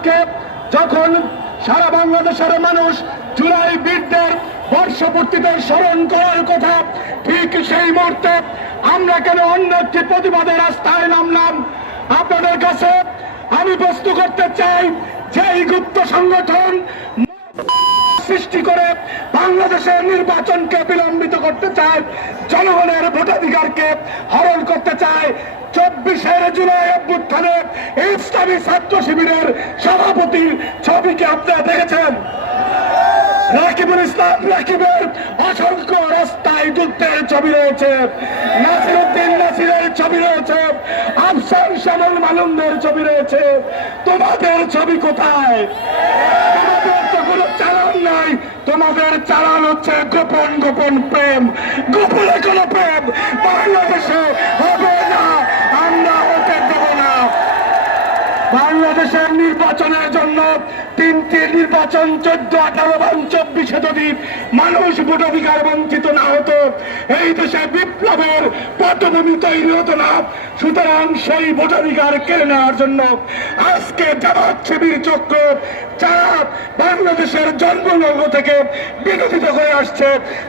আজকে যখন সারা বাংলাদেশের মানুষ জুলাই বীরদের বর্ষপূর্তিতে স্মরণ করার কথা, ঠিক সেই মুহূর্তে আমরা কেন অন্য একটি প্রতিবাদের রাস্তায় নামলাম? আপনাদের কাছে আমি প্রশ্ন করতে চাই যে এই গুপ্ত সংগঠন সৃষ্টি করে বাংলাদেশের নির্বাচনকে বিলম্বিত করতে চায়, জনগণের হরণ করতে চায় চব্বিশের জুলাই অভ্যুত্থানে ইসলামী ছাত্র শিবিরের সভাপতির ছবিকে আপনারা দেখেছেন? রাকিবুল ইসলাম, রাকিবের অসংখ্য রাস্তায় যুদ্ধের ছবি রয়েছে। নাসিরুদ্দিন নাসিরের ছবি রয়েছে। আফসান শামল মালুমদের ছবি রয়েছে। তোমাদের ছবি কোথায়? তোমাদের তো কোনো চালান নাই। তোমাদের চালান হচ্ছে গোপন গোপন প্রেম। গোপনে কোনো প্রেম বাংলাদেশে হবে না, আমরা হতে দেব না। বাংলাদেশের নির্বাচনের জন্য তিনটি নির্বাচন, চোদ্দ, আঠারো এবং চব্বিশে যদি মানুষ ভোটাধিকার বঞ্চিত না হতো এই দেশে বিপ্লবের পটভূমি তৈরি হতো না। সুতরাং সেই ভোটাধিকার কেড়ে নেওয়ার জন্য আজকে জামাত শিবির চক্র যারা বাংলাদেশের জন্মলগ্ন থেকে বিরোধিত হয়ে আসছে,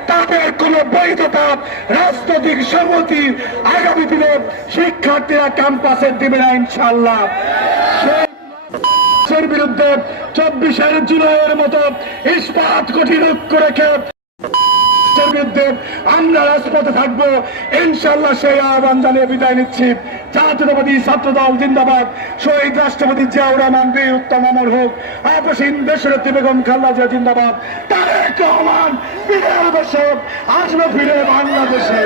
তাদের কোনো বৈধতা, রাজনৈতিক সম্মতি আগামী দিনে শিক্ষার্থীরা ক্যাম্পাসে দিবে না ইনশাল্লাহ বিরুদ্ধে চব্বিশের জুলাইয়ের মতো ইস্পাত কঠিন রেখে দেশের আমরা রাজপথে থাকব। ইনশাল্লাহ সেই আহ্বান জানিয়ে বিদায় নিচ্ছি। জাতীয়তাবাদী ছাত্র দল জিন্দাবাদ। শহীদ রাষ্ট্রপতি জিয়াউর রহমান উত্তম অমর হোক আপসীন দেশের বেগম খাল্লা জিয়া জিন্দাবাদ। তারেক রহমান দেশে আসবে ফিরে বাংলাদেশে।